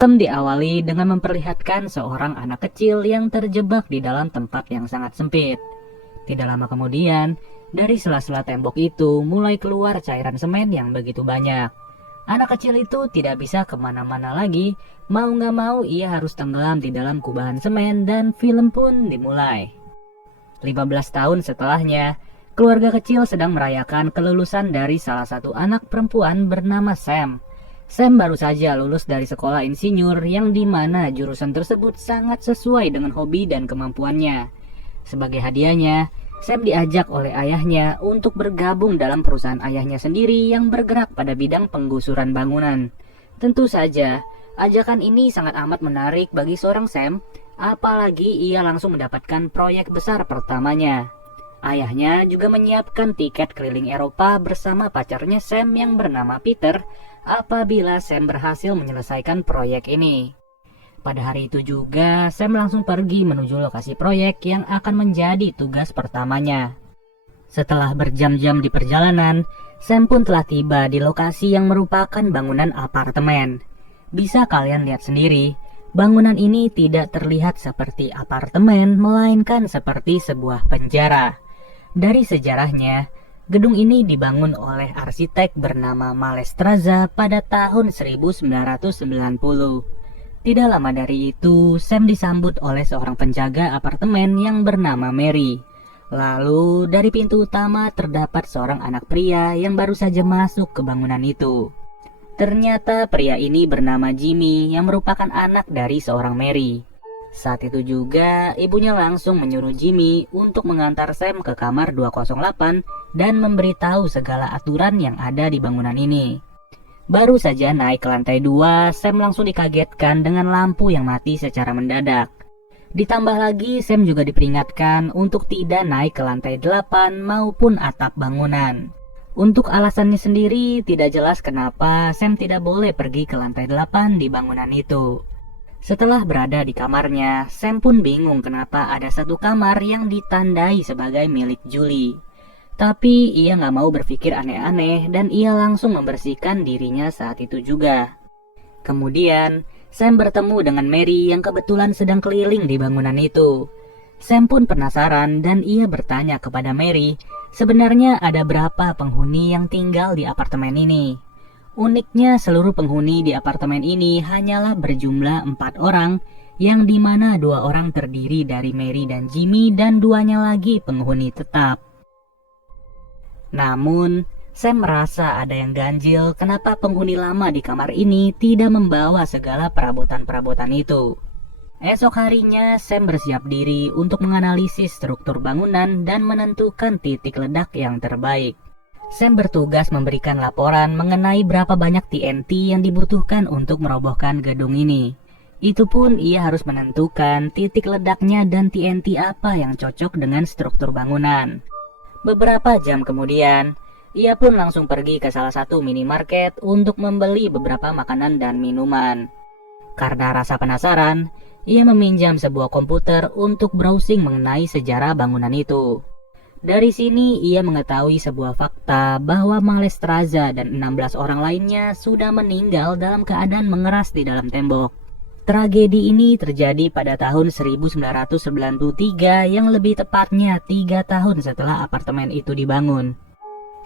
Film diawali dengan memperlihatkan seorang anak kecil yang terjebak di dalam tempat yang sangat sempit. Tidak lama kemudian, dari sela-sela tembok itu mulai keluar cairan semen yang begitu banyak. Anak kecil itu tidak bisa kemana-mana lagi, mau nggak mau ia harus tenggelam di dalam kubahan semen dan film pun dimulai. 15 tahun setelahnya, keluarga kecil sedang merayakan kelulusan dari salah satu anak perempuan bernama Sam. Sam baru saja lulus dari sekolah insinyur yang dimana jurusan tersebut sangat sesuai dengan hobi dan kemampuannya. Sebagai hadiahnya, Sam diajak oleh ayahnya untuk bergabung dalam perusahaan ayahnya sendiri yang bergerak pada bidang penggusuran bangunan. Tentu saja, ajakan ini sangat amat menarik bagi seorang Sam, apalagi ia langsung mendapatkan proyek besar pertamanya. Ayahnya juga menyiapkan tiket keliling Eropa bersama pacarnya Sam yang bernama Peter apabila Sam berhasil menyelesaikan proyek ini. Pada hari itu juga, Sam langsung pergi menuju lokasi proyek yang akan menjadi tugas pertamanya. Setelah berjam-jam di perjalanan, Sam pun telah tiba di lokasi yang merupakan bangunan apartemen. Bisa kalian lihat sendiri, bangunan ini tidak terlihat seperti apartemen, melainkan seperti sebuah penjara. Dari sejarahnya, gedung ini dibangun oleh arsitek bernama Mallestraza pada tahun 1990. Tidak lama dari itu, Sam disambut oleh seorang penjaga apartemen yang bernama Mary. Lalu, dari pintu utama terdapat seorang anak pria yang baru saja masuk ke bangunan itu. Ternyata pria ini bernama Jimmy yang merupakan anak dari seorang Mary. Saat itu juga, ibunya langsung menyuruh Jimmy untuk mengantar Sam ke kamar 208 dan memberitahu segala aturan yang ada di bangunan ini. Baru saja naik ke lantai 2, Sam langsung dikagetkan dengan lampu yang mati secara mendadak. Ditambah lagi, Sam juga diperingatkan untuk tidak naik ke lantai 8 maupun atap bangunan. Untuk alasannya sendiri, tidak jelas kenapa Sam tidak boleh pergi ke lantai 8 di bangunan itu. Setelah berada di kamarnya, Sam pun bingung kenapa ada satu kamar yang ditandai sebagai milik Julie. Tapi ia nggak mau berpikir aneh-aneh dan ia langsung membersihkan dirinya saat itu juga. Kemudian, Sam bertemu dengan Mary yang kebetulan sedang keliling di bangunan itu. Sam pun penasaran dan ia bertanya kepada Mary, sebenarnya ada berapa penghuni yang tinggal di apartemen ini. Uniknya seluruh penghuni di apartemen ini hanyalah berjumlah 4 orang, yang dimana 2 orang terdiri dari Mary dan Jimmy dan 2-nya lagi penghuni tetap. Namun, Sam merasa ada yang ganjil kenapa penghuni lama di kamar ini tidak membawa segala perabotan-perabotan itu. Esok harinya, Sam bersiap diri untuk menganalisis struktur bangunan dan menentukan titik ledak yang terbaik. Sam bertugas memberikan laporan mengenai berapa banyak TNT yang dibutuhkan untuk merobohkan gedung ini. Itu pun ia harus menentukan titik ledaknya dan TNT apa yang cocok dengan struktur bangunan. Beberapa jam kemudian, ia pun langsung pergi ke salah satu minimarket untuk membeli beberapa makanan dan minuman. Karena rasa penasaran, ia meminjam sebuah komputer untuk browsing mengenai sejarah bangunan itu. Dari sini ia mengetahui sebuah fakta bahwa Mallestraza dan 16 orang lainnya sudah meninggal dalam keadaan mengeras di dalam tembok. Tragedi ini terjadi pada tahun 1993 yang lebih tepatnya 3 tahun setelah apartemen itu dibangun.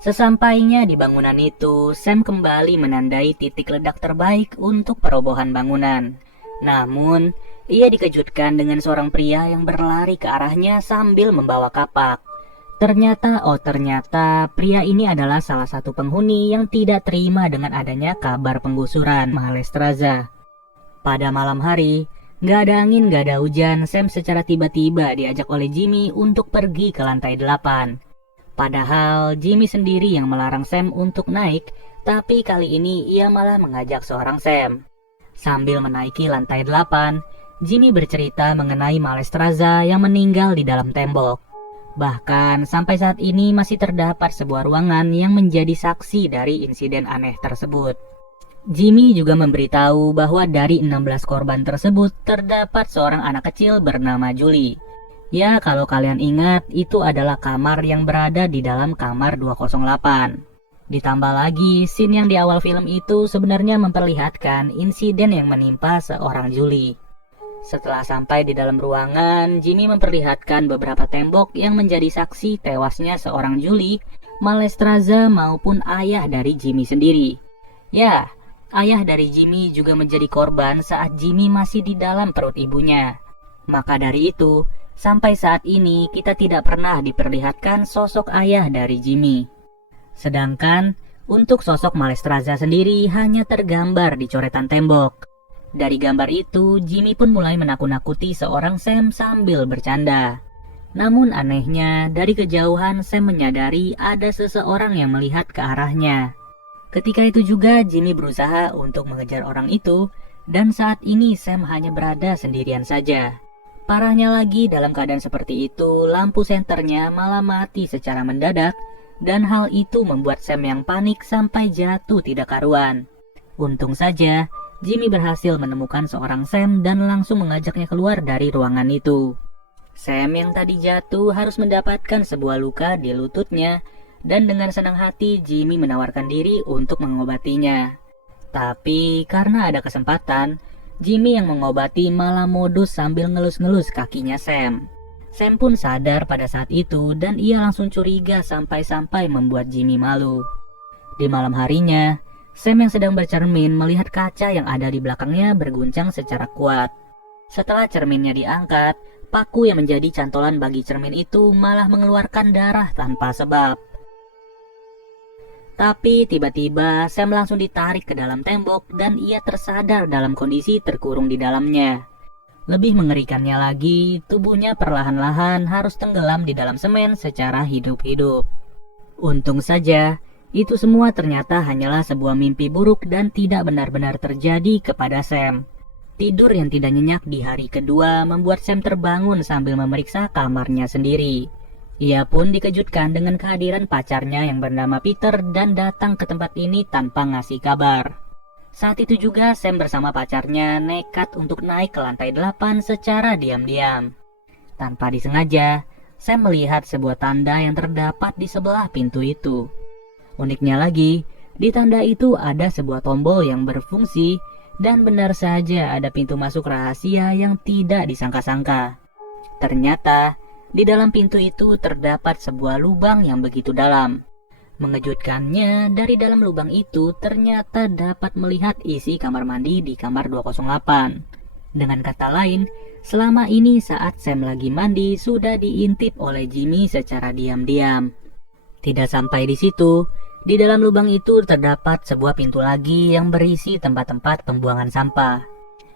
Sesampainya di bangunan itu, Sam kembali menandai titik ledak terbaik untuk perobohan bangunan. Namun, ia dikejutkan dengan seorang pria yang berlari ke arahnya sambil membawa kapak. Ternyata pria ini adalah salah satu penghuni yang tidak terima dengan adanya kabar penggusuran Mallestraza. Pada malam hari, gak ada angin, gak ada hujan, Sam secara tiba-tiba diajak oleh Jimmy untuk pergi ke lantai 8. Padahal Jimmy sendiri yang melarang Sam untuk naik, tapi kali ini ia malah mengajak seorang Sam. Sambil menaiki lantai 8, Jimmy bercerita mengenai Mallestraza yang meninggal di dalam tembok. Bahkan sampai saat ini masih terdapat sebuah ruangan yang menjadi saksi dari insiden aneh tersebut. Jimmy juga memberitahu bahwa dari 16 korban tersebut terdapat seorang anak kecil bernama Julie. Ya, kalau kalian ingat, itu adalah kamar yang berada di dalam kamar 208. Ditambah lagi, scene yang di awal film itu sebenarnya memperlihatkan insiden yang menimpa seorang Julie. Setelah sampai di dalam ruangan, Jimmy memperlihatkan beberapa tembok yang menjadi saksi tewasnya seorang Julie, Malestroza maupun ayah dari Jimmy sendiri. Ya, ayah dari Jimmy juga menjadi korban saat Jimmy masih di dalam perut ibunya. Maka dari itu, sampai saat ini kita tidak pernah diperlihatkan sosok ayah dari Jimmy. Sedangkan untuk sosok Malestroza sendiri hanya tergambar di coretan tembok. Dari gambar itu, Jimmy pun mulai menakut-nakuti seorang Sam sambil bercanda. Namun anehnya, dari kejauhan Sam menyadari ada seseorang yang melihat ke arahnya. Ketika itu juga Jimmy berusaha untuk mengejar orang itu, dan saat ini Sam hanya berada sendirian saja. Parahnya lagi, dalam keadaan seperti itu, lampu senternya malah mati secara mendadak, dan hal itu membuat Sam yang panik sampai jatuh tidak karuan. Untung saja, Jimmy berhasil menemukan seorang Sam dan langsung mengajaknya keluar dari ruangan itu. Sam yang tadi jatuh harus mendapatkan sebuah luka di lututnya, dan dengan senang hati Jimmy menawarkan diri untuk mengobatinya. Tapi karena ada kesempatan, Jimmy yang mengobati malah modus sambil ngelus-ngelus kakinya Sam. Sam pun sadar pada saat itu dan ia langsung curiga sampai-sampai membuat Jimmy malu. Di malam harinya, Sam yang sedang bercermin melihat kaca yang ada di belakangnya berguncang secara kuat. Setelah cerminnya diangkat, paku yang menjadi cantolan bagi cermin itu malah mengeluarkan darah tanpa sebab. Tapi tiba-tiba Sam langsung ditarik ke dalam tembok dan ia tersadar dalam kondisi terkurung di dalamnya. Lebih mengerikannya lagi, tubuhnya perlahan-lahan harus tenggelam di dalam semen secara hidup-hidup. Untung saja, itu semua ternyata hanyalah sebuah mimpi buruk dan tidak benar-benar terjadi kepada Sam. Tidur yang tidak nyenyak di hari kedua membuat Sam terbangun sambil memeriksa kamarnya sendiri. Ia pun dikejutkan dengan kehadiran pacarnya yang bernama Peter dan datang ke tempat ini tanpa ngasih kabar. Saat itu juga Sam bersama pacarnya nekat untuk naik ke lantai 8 secara diam-diam. Tanpa disengaja, Sam melihat sebuah tanda yang terdapat di sebelah pintu itu. Uniknya lagi, di tanda itu ada sebuah tombol yang berfungsi dan benar saja ada pintu masuk rahasia yang tidak disangka-sangka. Ternyata, di dalam pintu itu terdapat sebuah lubang yang begitu dalam. Mengejutkannya, dari dalam lubang itu ternyata dapat melihat isi kamar mandi di kamar 208. Dengan kata lain, selama ini saat Sam lagi mandi sudah diintip oleh Jimmy secara diam-diam. Tidak sampai di situ, di dalam lubang itu terdapat sebuah pintu lagi yang berisi tempat-tempat pembuangan sampah.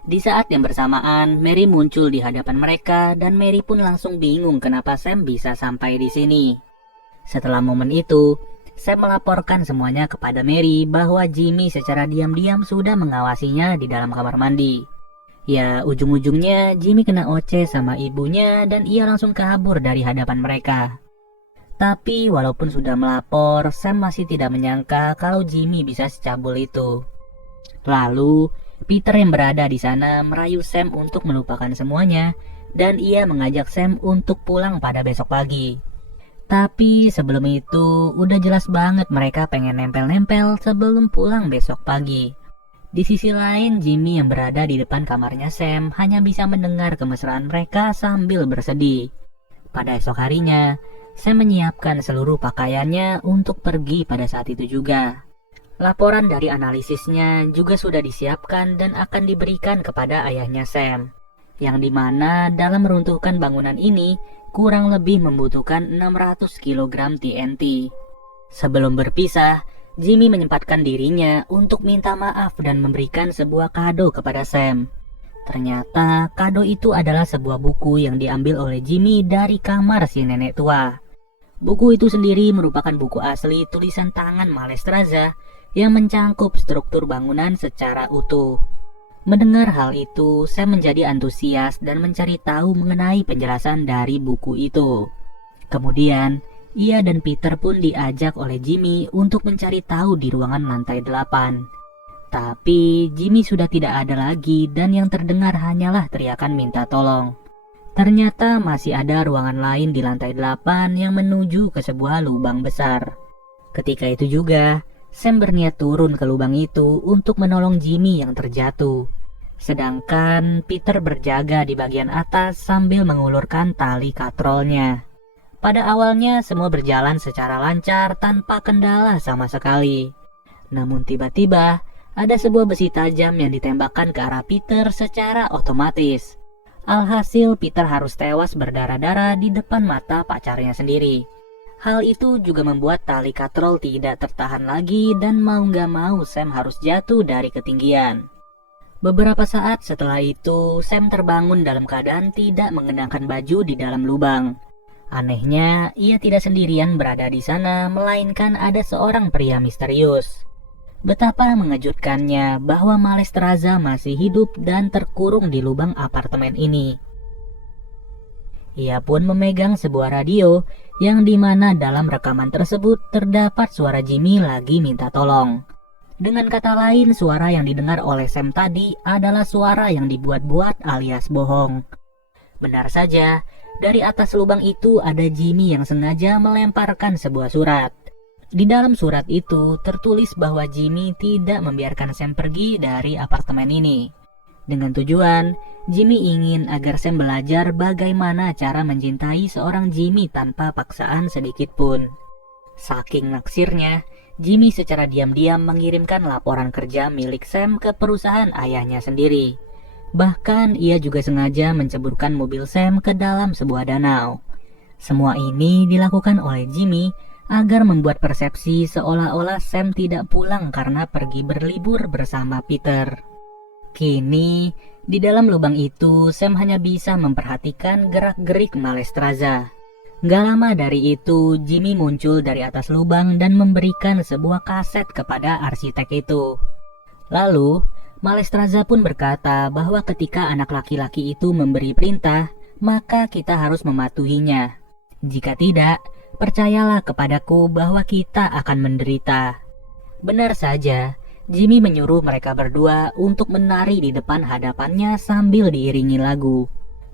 Di saat yang bersamaan, Mary muncul di hadapan mereka dan Mary pun langsung bingung kenapa Sam bisa sampai di sini. Setelah momen itu, Sam melaporkan semuanya kepada Mary bahwa Jimmy secara diam-diam sudah mengawasinya di dalam kamar mandi. Ya, ujung-ujungnya Jimmy kena oceh sama ibunya dan ia langsung kabur dari hadapan mereka. Tapi walaupun sudah melapor, Sam masih tidak menyangka kalau Jimmy bisa secabul itu. Lalu, Peter yang berada di sana merayu Sam untuk melupakan semuanya dan ia mengajak Sam untuk pulang pada besok pagi. Tapi sebelum itu, udah jelas banget mereka pengen nempel-nempel sebelum pulang besok pagi. Di sisi lain, Jimmy yang berada di depan kamarnya Sam hanya bisa mendengar kemesraan mereka sambil bersedih. Pada esok harinya, Sam menyiapkan seluruh pakaiannya untuk pergi pada saat itu juga. Laporan dari analisisnya juga sudah disiapkan dan akan diberikan kepada ayahnya Sam, yang dimana dalam meruntuhkan bangunan ini kurang lebih membutuhkan 600 kg TNT. Sebelum berpisah, Jimmy menyempatkan dirinya untuk minta maaf dan memberikan sebuah kado kepada Sam. Ternyata kado itu adalah sebuah buku yang diambil oleh Jimmy dari kamar si nenek tua. Buku itu sendiri merupakan buku asli tulisan tangan Malestroza yang mencangkup struktur bangunan secara utuh. Mendengar hal itu, Sam menjadi antusias dan mencari tahu mengenai penjelasan dari buku itu. Kemudian, ia dan Peter pun diajak oleh Jimmy untuk mencari tahu di ruangan lantai 8. Tapi Jimmy sudah tidak ada lagi dan yang terdengar hanyalah teriakan minta tolong. Ternyata masih ada ruangan lain di lantai 8 yang menuju ke sebuah lubang besar. Ketika itu juga, Sam berniat turun ke lubang itu untuk menolong Jimmy yang terjatuh. Sedangkan Peter berjaga di bagian atas sambil mengulurkan tali katrolnya. Pada awalnya semua berjalan secara lancar tanpa kendala sama sekali. Namun tiba-tiba ada sebuah besi tajam yang ditembakkan ke arah Peter secara otomatis. Alhasil Peter harus tewas berdarah-darah di depan mata pacarnya sendiri. Hal itu juga membuat tali katrol tidak tertahan lagi dan mau gak mau Sam harus jatuh dari ketinggian. Beberapa saat setelah itu, Sam terbangun dalam keadaan tidak mengenakan baju di dalam lubang. Anehnya, ia tidak sendirian berada di sana, melainkan ada seorang pria misterius. Betapa mengejutkannya bahwa Malestroza masih hidup dan terkurung di lubang apartemen ini. Ia pun memegang sebuah radio, yang dimana dalam rekaman tersebut terdapat suara Jimmy lagi minta tolong. Dengan kata lain, suara yang didengar oleh Sam tadi adalah suara yang dibuat-buat alias bohong. Benar saja, dari atas lubang itu ada Jimmy yang sengaja melemparkan sebuah surat. Di dalam surat itu tertulis bahwa Jimmy tidak membiarkan Sam pergi dari apartemen ini. Dengan tujuan, Jimmy ingin agar Sam belajar bagaimana cara mencintai seorang Jimmy tanpa paksaan sedikit pun. Saking naksirnya, Jimmy secara diam-diam mengirimkan laporan kerja milik Sam ke perusahaan ayahnya sendiri. Bahkan ia juga sengaja menceburkan mobil Sam ke dalam sebuah danau. Semua ini dilakukan oleh Jimmy agar membuat persepsi seolah-olah Sam tidak pulang karena pergi berlibur bersama Peter. Kini, di dalam lubang itu Sam hanya bisa memperhatikan gerak-gerik Malestroza. Gak lama dari itu, Jimmy muncul dari atas lubang dan memberikan sebuah kaset kepada arsitek itu. Lalu, Malestroza pun berkata bahwa ketika anak laki-laki itu memberi perintah, maka kita harus mematuhinya. Jika tidak, percayalah kepadaku bahwa kita akan menderita. Benar saja, Jimmy menyuruh mereka berdua untuk menari di depan hadapannya sambil diiringi lagu.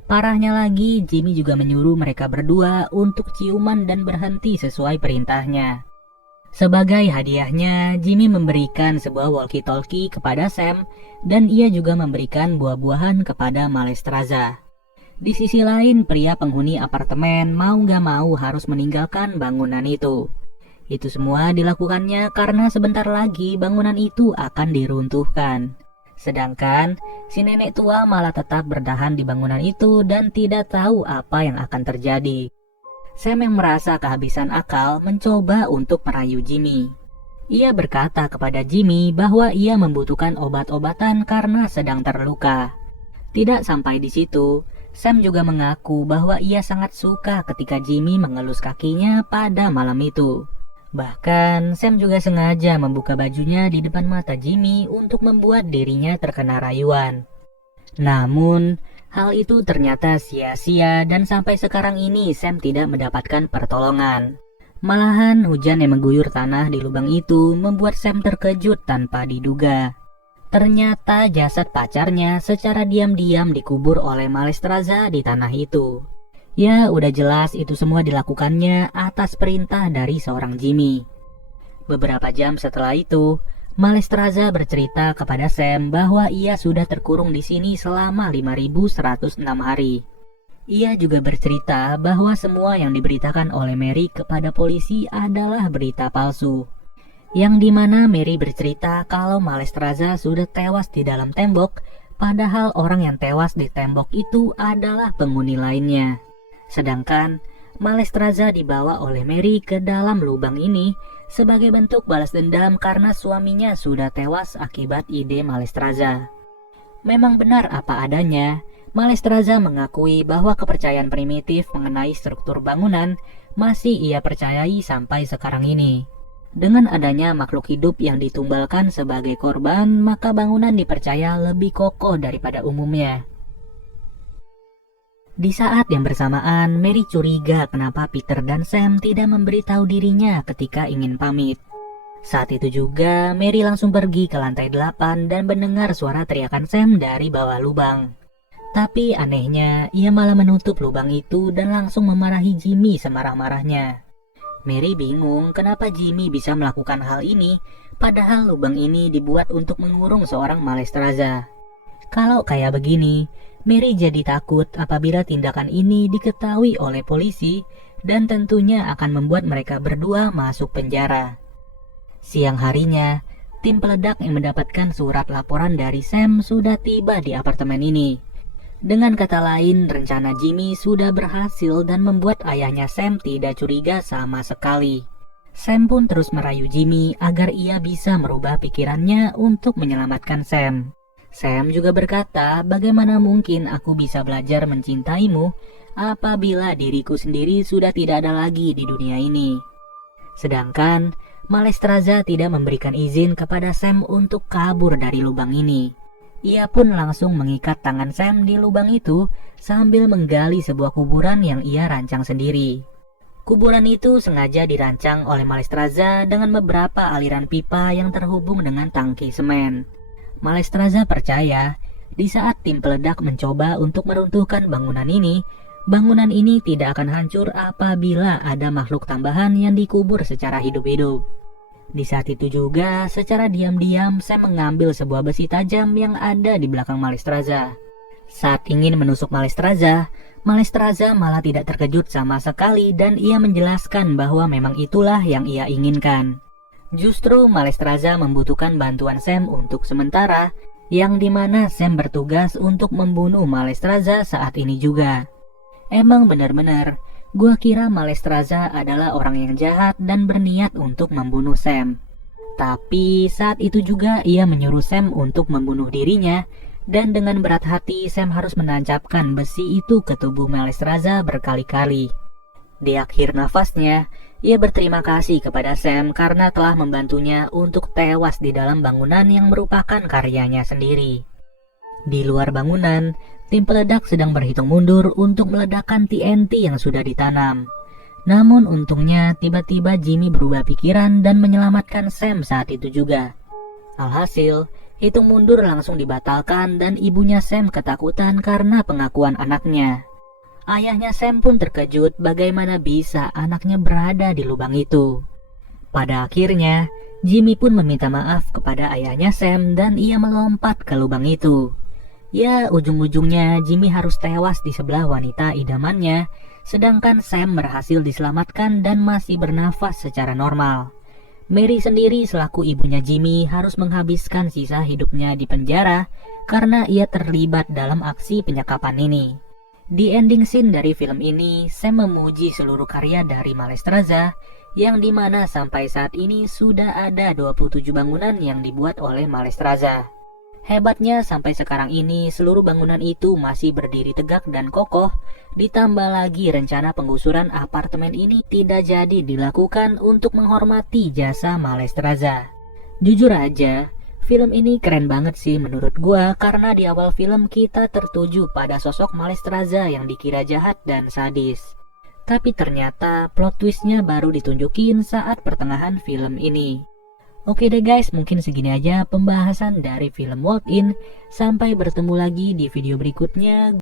Parahnya lagi, Jimmy juga menyuruh mereka berdua untuk ciuman dan berhenti sesuai perintahnya. Sebagai hadiahnya, Jimmy memberikan sebuah walkie-talkie kepada Sam dan ia juga memberikan buah-buahan kepada Malestroza. Di sisi lain, pria penghuni apartemen mau gak mau harus meninggalkan bangunan itu. Itu semua dilakukannya karena sebentar lagi bangunan itu akan diruntuhkan. Sedangkan si nenek tua malah tetap bertahan di bangunan itu dan tidak tahu apa yang akan terjadi. Sam yang merasa kehabisan akal mencoba untuk merayu Jimmy. Ia berkata kepada Jimmy bahwa ia membutuhkan obat-obatan karena sedang terluka. Tidak sampai di situ, Sam juga mengaku bahwa ia sangat suka ketika Jimmy mengelus kakinya pada malam itu. Bahkan, Sam juga sengaja membuka bajunya di depan mata Jimmy untuk membuat dirinya terkena rayuan. Namun, hal itu ternyata sia-sia dan sampai sekarang ini Sam tidak mendapatkan pertolongan. Malahan, hujan yang mengguyur tanah di lubang itu membuat Sam terkejut tanpa diduga. Ternyata jasad pacarnya secara diam-diam dikubur oleh Malestroza di tanah itu. Ya, udah jelas itu semua dilakukannya atas perintah dari seorang Jimmy. Beberapa jam setelah itu, Malestroza bercerita kepada Sam bahwa ia sudah terkurung di sini selama 5.106 hari. Ia juga bercerita bahwa semua yang diberitakan oleh Mary kepada polisi adalah berita palsu. Yang dimana Mary bercerita kalau Malestroza sudah tewas di dalam tembok, padahal orang yang tewas di tembok itu adalah penghuni lainnya. Sedangkan Malestroza dibawa oleh Mary ke dalam lubang ini sebagai bentuk balas dendam karena suaminya sudah tewas akibat ide Malestroza. Memang benar apa adanya, Malestroza mengakui bahwa kepercayaan primitif mengenai struktur bangunan masih ia percayai sampai sekarang ini. Dengan adanya makhluk hidup yang ditumbalkan sebagai korban, maka bangunan dipercaya lebih kokoh daripada umumnya. Di saat yang bersamaan, Mary curiga kenapa Peter dan Sam tidak memberitahu dirinya ketika ingin pamit. Saat itu juga, Mary langsung pergi ke lantai 8 dan mendengar suara teriakan Sam dari bawah lubang. Tapi anehnya, ia malah menutup lubang itu dan langsung memarahi Jimmy semarah-marahnya. Mary bingung kenapa Jimmy bisa melakukan hal ini, Padahal lubang ini dibuat untuk mengurung seorang Malestroza. Kalau kayak begini, Mary jadi takut apabila tindakan ini diketahui oleh polisi dan tentunya akan membuat mereka berdua masuk penjara. Siang harinya, tim peledak yang mendapatkan surat laporan dari Sam sudah tiba di apartemen ini. Dengan kata lain, rencana Jimmy sudah berhasil dan membuat ayahnya Sam tidak curiga sama sekali. Sam pun terus merayu Jimmy agar ia bisa merubah pikirannya untuk menyelamatkan Sam. Sam juga berkata, bagaimana mungkin aku bisa belajar mencintaimu apabila diriku sendiri sudah tidak ada lagi di dunia ini. Sedangkan Malestroza tidak memberikan izin kepada Sam untuk kabur dari lubang ini. Ia pun langsung mengikat tangan Sam di lubang itu sambil menggali sebuah kuburan yang ia rancang sendiri. Kuburan itu sengaja dirancang oleh Malestroza dengan beberapa aliran pipa yang terhubung dengan tangki semen. Malestroza percaya, di saat tim peledak mencoba untuk meruntuhkan bangunan ini tidak akan hancur apabila ada makhluk tambahan yang dikubur secara hidup-hidup. Di saat itu juga, secara diam-diam Sam mengambil sebuah besi tajam yang ada di belakang Malestroza. Saat ingin menusuk Malestroza malah tidak terkejut sama sekali dan ia menjelaskan bahwa memang itulah yang ia inginkan. Justru Malestroza membutuhkan bantuan Sam untuk sementara, yang dimana Sam bertugas untuk membunuh Malestroza saat ini juga. Emang benar-benar, gua kira Malestroza adalah orang yang jahat dan berniat untuk membunuh Sam. Tapi saat itu juga ia menyuruh Sam untuk membunuh dirinya, dan dengan berat hati Sam harus menancapkan besi itu ke tubuh Malestroza berkali-kali. Di akhir nafasnya, ia berterima kasih kepada Sam karena telah membantunya untuk tewas di dalam bangunan yang merupakan karyanya sendiri. Di luar bangunan, tim peledak sedang berhitung mundur untuk meledakkan TNT yang sudah ditanam. Namun untungnya tiba-tiba Jimmy berubah pikiran dan menyelamatkan Sam saat itu juga. Alhasil, hitung mundur langsung dibatalkan dan ibunya Sam ketakutan karena pengakuan anaknya. Ayahnya Sam pun terkejut bagaimana bisa anaknya berada di lubang itu. Pada akhirnya, Jimmy pun meminta maaf kepada ayahnya Sam dan ia melompat ke lubang itu. Ya, ujung-ujungnya Jimmy harus tewas di sebelah wanita idamannya, sedangkan Sam berhasil diselamatkan dan masih bernafas secara normal. Mary sendiri selaku ibunya Jimmy harus menghabiskan sisa hidupnya di penjara karena ia terlibat dalam aksi penyekapan ini. Di ending scene dari film ini, Sam memuji seluruh karya dari Malestroza, yang dimana sampai saat ini sudah ada 27 bangunan yang dibuat oleh Malestroza. Hebatnya sampai sekarang ini seluruh bangunan itu masih berdiri tegak dan kokoh, ditambah lagi rencana penggusuran apartemen ini tidak jadi dilakukan untuk menghormati jasa Malestroza. Jujur aja, film ini keren banget sih menurut gua karena di awal film kita tertuju pada sosok Malestroza yang dikira jahat dan sadis. Tapi ternyata plot twistnya baru ditunjukin saat pertengahan film ini. Oke deh guys, mungkin segini aja pembahasan dari film Walk In. Sampai bertemu lagi di video berikutnya.